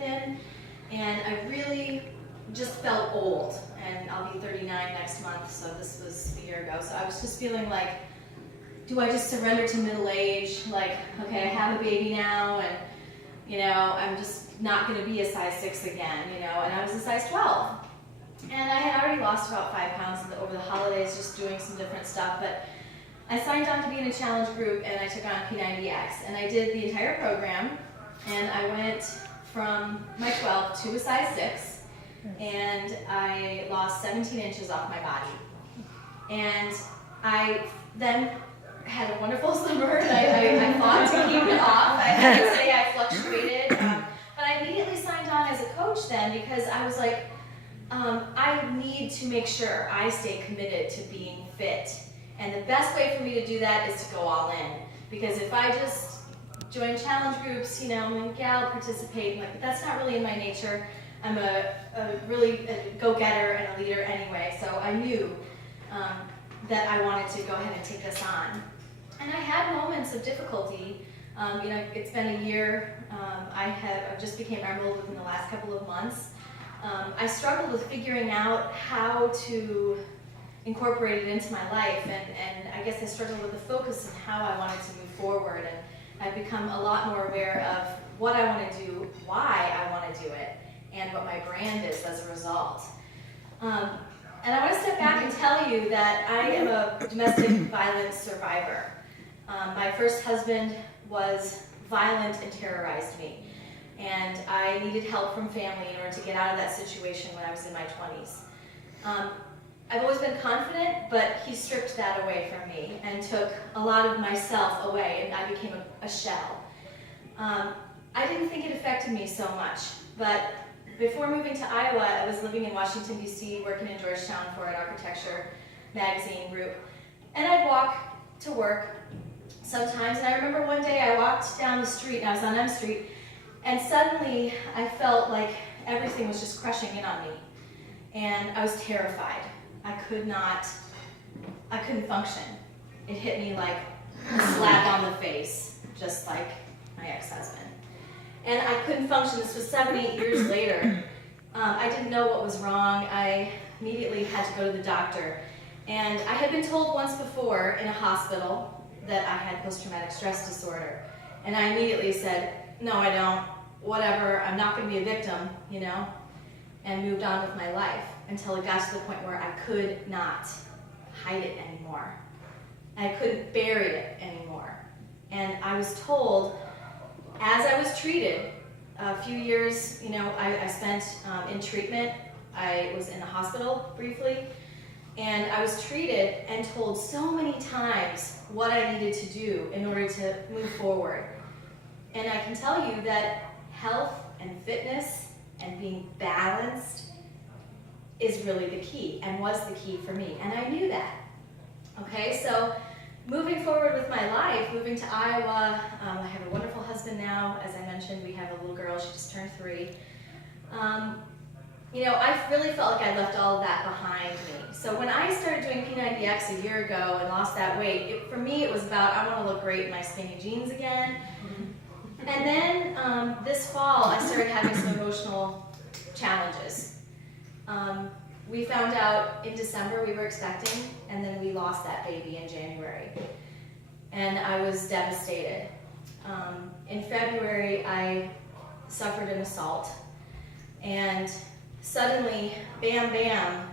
thin, and I really just felt old. And I'll be 39 next month, so this was a year ago. So I was just feeling like, do I just surrender to middle age? Like, okay, I have a baby now, and I'm just not going to be a size 6 again, and I was a size 12. And I had already lost about 5 pounds over the holidays just doing some different stuff, but I signed on to be in a challenge group and I took on P90X, and I did the entire program, and I went from my 12 to a size 6, and I lost 17 inches off my body. And I then had a wonderful summer, and I fought to keep it off. I have to say I fluctuated, but I immediately signed on as a coach then, because I was like, I need to make sure I stay committed to being fit. And the best way for me to do that is to go all in. Because if I just join challenge groups, I'm a gal, participate, but that's not really in my nature. I'm a go-getter and a leader anyway, so I knew that I wanted to go ahead and take this on. And I had moments of difficulty. It's been a year. I just became Emerald within the last couple of months. I struggled with figuring out how to incorporate it into my life, and I guess I struggled with the focus and how I wanted to move forward. And I've become a lot more aware of what I want to do, why I want to do it, and what my brand is as a result. And I want to step back and tell you that I am a domestic violence survivor. My first husband was violent and terrorized me. And I needed help from family in order to get out of that situation when I was in my 20s. I've always been confident, but he stripped that away from me and took a lot of myself away, and I became a shell. I didn't think it affected me so much, but before moving to Iowa, I was living in Washington, D.C., working in Georgetown for an architecture magazine group. And I'd walk to work sometimes, and I remember one day I walked down the street, and I was on M Street, and suddenly I felt like everything was just crushing in on me. And I was terrified. I couldn't function. It hit me like a slap on the face, just like my ex-husband. And I couldn't function. This was 7, 8 years later. I didn't know what was wrong. I immediately had to go to the doctor. And I had been told once before in a hospital that I had post-traumatic stress disorder. And I immediately said, no, I don't, whatever, I'm not going to be a victim, and moved on with my life until it got to the point where I could not hide it anymore. I couldn't bury it anymore. And I was told, as I was treated, a few years, I spent in treatment. I was in the hospital briefly, and I was treated and told so many times what I needed to do in order to move forward. And I can tell you that health and fitness and being balanced is really the key, and was the key for me, and I knew that. Okay, so moving forward with my life, moving to Iowa, I have a wonderful husband now. As I mentioned, we have a little girl, she just turned 3. I really felt like I left all of that behind me. So when I started doing P90X a year ago and lost that weight, for me it was about, I want to look great in my skinny jeans again. And then this fall, I started having some emotional challenges. We found out in December we were expecting, and then we lost that baby in January. And I was devastated. In February, I suffered an assault. And suddenly, bam, bam,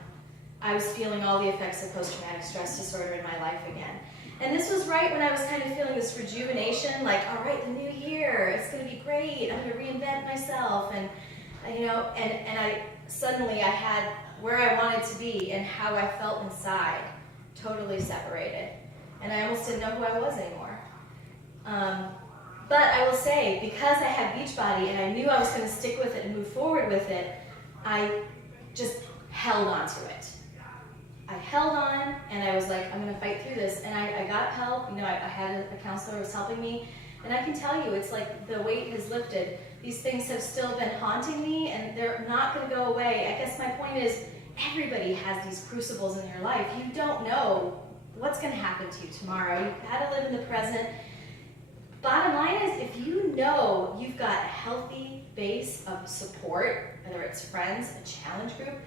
I was feeling all the effects of post-traumatic stress disorder in my life again. And this was right when I was kind of feeling this rejuvenation, like, all right, the new year, it's going to be great, I'm going to reinvent myself, and I suddenly I had where I wanted to be and how I felt inside totally separated, and I almost didn't know who I was anymore. But I will say, because I had Beachbody and I knew I was going to stick with it and move forward with it, I just held on to it. I held on, and I was like, I'm going to fight through this. And I got help. I had a counselor who was helping me. And I can tell you, it's like the weight has lifted. These things have still been haunting me, and they're not going to go away. I guess my point is, everybody has these crucibles in your life. You don't know what's going to happen to you tomorrow. You've got to live in the present. bottom line is, if you know you've got a healthy base of support, whether it's friends, a challenge group,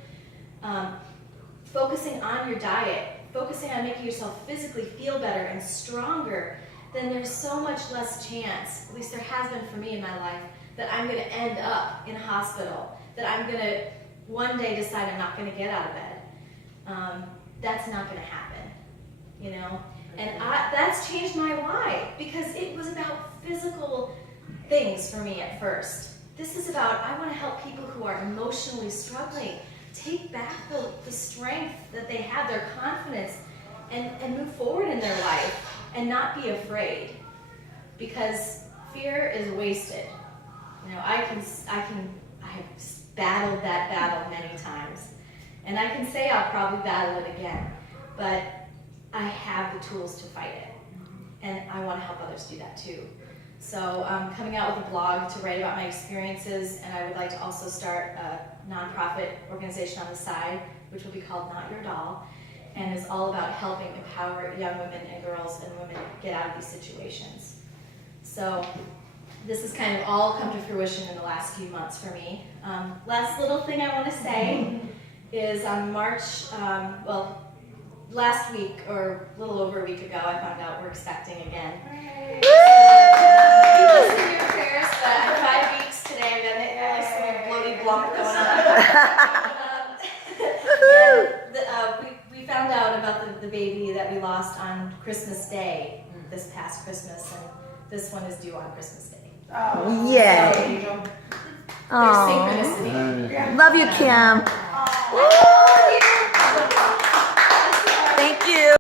focusing on your diet, focusing on making yourself physically feel better and stronger, then there's so much less chance, at least there has been for me in my life, that I'm going to end up in a hospital, that I'm going to one day decide I'm not going to get out of bed. That's not going to happen, you know? And that's changed my why, because it was about physical things for me at first. This is about, I want to help people who are emotionally struggling take back the strength that they have, their confidence, and move forward in their life and not be afraid, because fear is wasted. You know, I have battled that battle many times, and I can say I'll probably battle it again, but I have the tools to fight it, and I want to help others do that too. So I'm coming out with a blog to write about my experiences, and I would like to also start a nonprofit organization on the side, which will be called Not Your Doll, and is all about helping empower young women and girls and women get out of these situations. So this has kind of all come to fruition in the last few months for me. Last little thing I want to say is on March, last week, or a little over a week ago, I found out we're expecting again. Keep us in your prayers, but I'm 5 weeks today. I've got a nice little bloaty lump going on. We found out about the baby that we lost on Christmas Day, this past Christmas, and this one is due on Christmas Day. Oh, yeah. There's synchronicity. Love you, Kim. I love you.